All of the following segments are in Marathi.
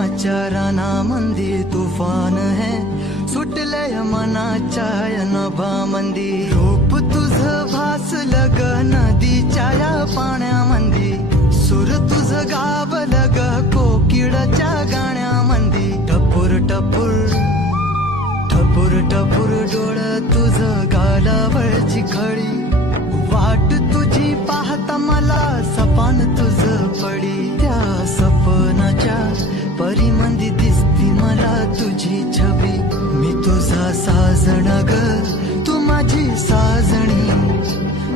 प्रेमाच्या रानामंदी तुफान है सुटलय मनाच्या नभामंदी रूप तुझं भासलं ग नदीच्या या पाण्यामंदी सूर तुझं गावलं ग कोकिळच्या गाण्यामंदी टपूर टपूर टपूर टपूर डोळं तुझं गालावरची खडी वाट तुझी पाहता मला सपान तुझं पडी त्या सपनाच्या परिमंदी दिसती मला तुझी छबी मी तुझा साजण ग तू माझी साजणी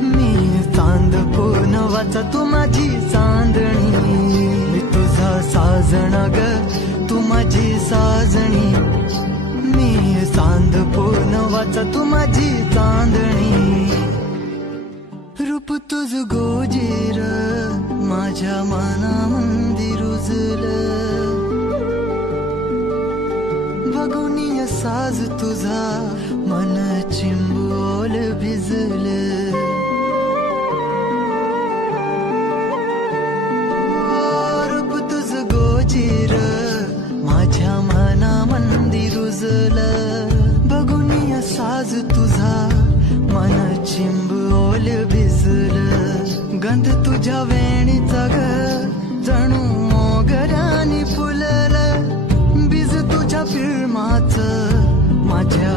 मी चांद पूनवाचा तू माझी चांदणी मी तुझा साजण ग तू माझी साजणी मी चांद पूनवाचा तू माझी चांदणी रूप तुझ गोजीर माझ्या मनामंदी रुजलं बघुनिय साज तुझा मन चिंबोल भिजलं रूप तुझ गोजीर माझ्या मनामंदी रुजलं बघुनिय साज तुझा मन चिंबोल भिजलं गंध तुझ्या वेणीचा ग जणू मोगऱ्याने फुललं बीज तुझ्या फिल्माचं माझ्या